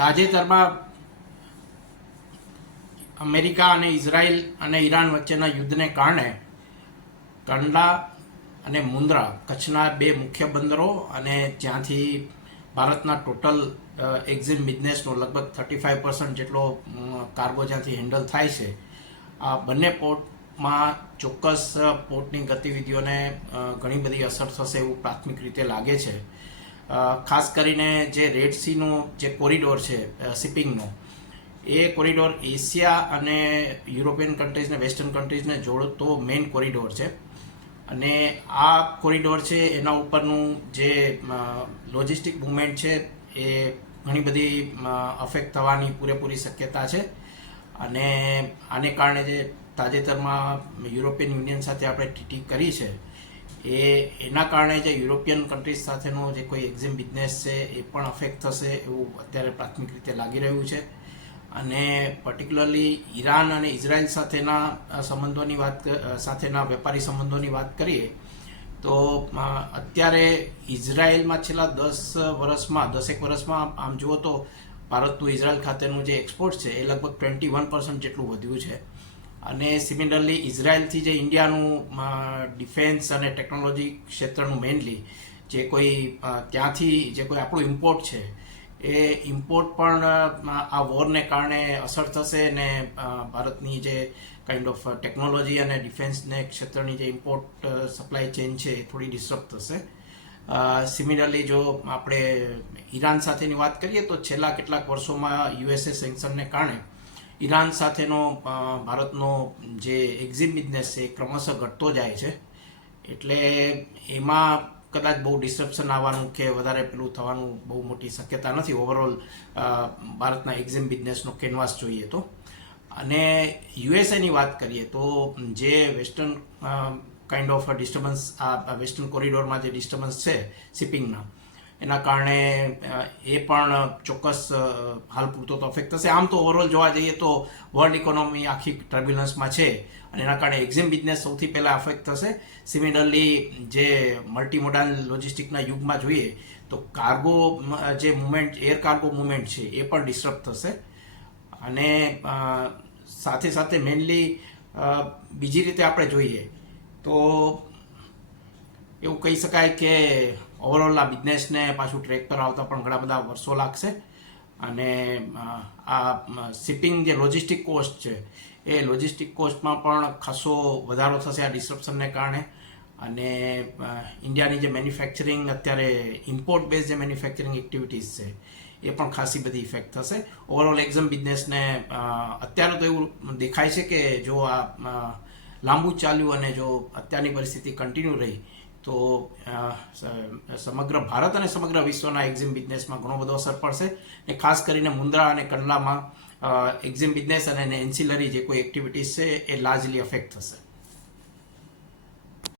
તાજેતરમાં અમેરિકા અને ઇઝરાયલ અને ઈરાન વચ્ચેના યુદ્ધને કારણે કંડલા અને મુન્દ્રા કચ્છના બે મુખ્ય બંદરો અને જ્યાંથી ભારતના ટોટલ એક્ઝિમ બિઝનેસનો લગભગ 35% જેટલો કાર્ગો જ્યાંથી હેન્ડલ થાય છે, આ બંને પોર્ટમાં ચોક્કસ પોર્ટની ગતિવિધિઓને ઘણી બધી અસર થશે એવું પ્રાથમિક રીતે લાગે છે. ખાસ કરીને જે રેડ સીનો જે કોરિડોર છે શિપિંગનો, એ કોરિડોર એશિયા અને યુરોપિયન કન્ટ્રીઝને વેસ્ટર્ન કન્ટ્રીઝને જોડતો મેઇન કોરિડોર છે. અને આ કોરિડોર છે એના ઉપરનું જે લોજિસ્ટિક મુવમેન્ટ છે એ ઘણી બધી અફેક્ટ થવાની પૂરેપૂરી શક્યતા છે. અને આને કારણે જે તાજેતરમાં યુરોપિયન યુનિયન સાથે આપણે ટીટી કરી છે, એના કારણે જે યુરોપિયન કન્ટ્રીઝ સાથેનો જે કોઈ એક્ઝિમ બિઝનેસ છે એ પણ અફેક્ટ થશે એવું અત્યારે પ્રાથમિક રીતે લાગી રહ્યું છે. અને પર્ટિક્યુલરલી ઈરાન અને ઇઝરાયલ સાથેના વેપારી સંબંધોની વાત કરીએ તો અત્યારે ઇઝરાયલમાં છેલ્લા 10 વર્ષમાં આમ જુઓ તો ભારતનું ઇઝરાયલ ખાતેનું જે એક્સપોર્ટ છે એ લગભગ 21% જેટલું વધ્યું છે. અને સિમિલરલી ઇઝરાયલથી જે ઇન્ડિયાનું ડિફેન્સ અને ટેકનોલોજી ક્ષેત્રનું મેઇનલી જે કોઈ ત્યાંથી જે કોઈ આપણું ઇમ્પોર્ટ છે, એ ઇમ્પોર્ટ પણ આ વોરને કારણે અસર થશે ને ભારતની જે કાઇન્ડ ઓફ ટેકનોલોજી અને ડિફેન્સને ક્ષેત્રની જે ઇમ્પોર્ટ સપ્લાય ચેઇન છે એ થોડી ડિસ્ટર્બ થશે. સિમિલરલી જો આપણે ઈરાન સાથેની વાત કરીએ તો છેલ્લા કેટલાક વર્ષોમાં યુએસએ સેન્કશનને કારણે ઈરાન સાથેનો ભારતનો જે એક્ઝિમ બિઝનેસ છે એ ક્રમશઃ ઘટતો જાય છે. એટલે એમાં કદાચ બહુ ડિસ્ટર્બન્સ આવવાનું કે વધારે પેલું થવાનું બહુ મોટી શક્યતા નથી ઓવરઓલ ભારતના એક્ઝિમ બિઝનેસનો કેનવાસ જોઈએ તો. અને યુએસએની વાત કરીએ તો જે વેસ્ટર્ન કાઇન્ડ ઓફ ડિસ્ટર્બન્સ આ વેસ્ટર્ન કોરિડોરમાં જે ડિસ્ટર્બન્સ છે શિપિંગના, એના કારણે એ પણ ચોક્કસ હાલ પૂરતો તો અફેક્ટ થશે. આમ તો ઓવરઓલ જોવા જઈએ તો વર્લ્ડ ઇકોનોમી આખી ટર્બ્યુલન્સમાં છે અને એના કારણે એક્ઝિમ બિઝનેસ સૌથી પહેલાં અફેક્ટ થશે. સિમિલરલી જે મલ્ટીમોડાલ લોજિસ્ટિકના યુગમાં જોઈએ તો કાર્ગો જે મુવમેન્ટ, એર કાર્ગો મુવમેન્ટ છે એ પણ ડિસ્ટર્બ થશે. અને સાથે સાથે મેઇનલી બીજી રીતે આપણે જોઈએ તો એવું કહી શકાય કે ઓવરઓલ આ બિઝનેસને પાછું ટ્રેક પર આવતા પણ ઘણા બધા વર્ષો લાગશે. અને આ શિપિંગ જે લોજિસ્ટિક કોસ્ટ છે એ લોજિસ્ટિક કોસ્ટમાં પણ ખાસો વધારો થશે આ ડિસ્ટ્રપ્શનને કારણે. અને ઇન્ડિયાની જે મેન્યુફેક્ચરિંગ અત્યારે ઇમ્પોર્ટ બેઝ જે મેન્યુફેક્ચરિંગ એક્ટિવિટીઝ છે એ પણ ખાસી બધી ઇફેક્ટ થશે. ઓવરઓલ એક્ઝિમ બિઝનેસને અત્યારે તો એવું દેખાય છે કે જો આ લાંબુ ચાલ્યું અને જો અત્યારની પરિસ્થિતિ કન્ટિન્યુ રહી તો સમગ્ર ભારત અને સમગ્ર વિશ્વના એક્ઝિમ બિઝનેસમાં ઘણો બધો અસર પડશે. ને ખાસ કરીને મુન્દ્રા અને કંડલામાં એક્ઝિમ બિઝનેસ અને એન્સિલરી જે કોઈ એક્ટિવિટીઝ છે એ લાર્જલી અફેક્ટ થશે.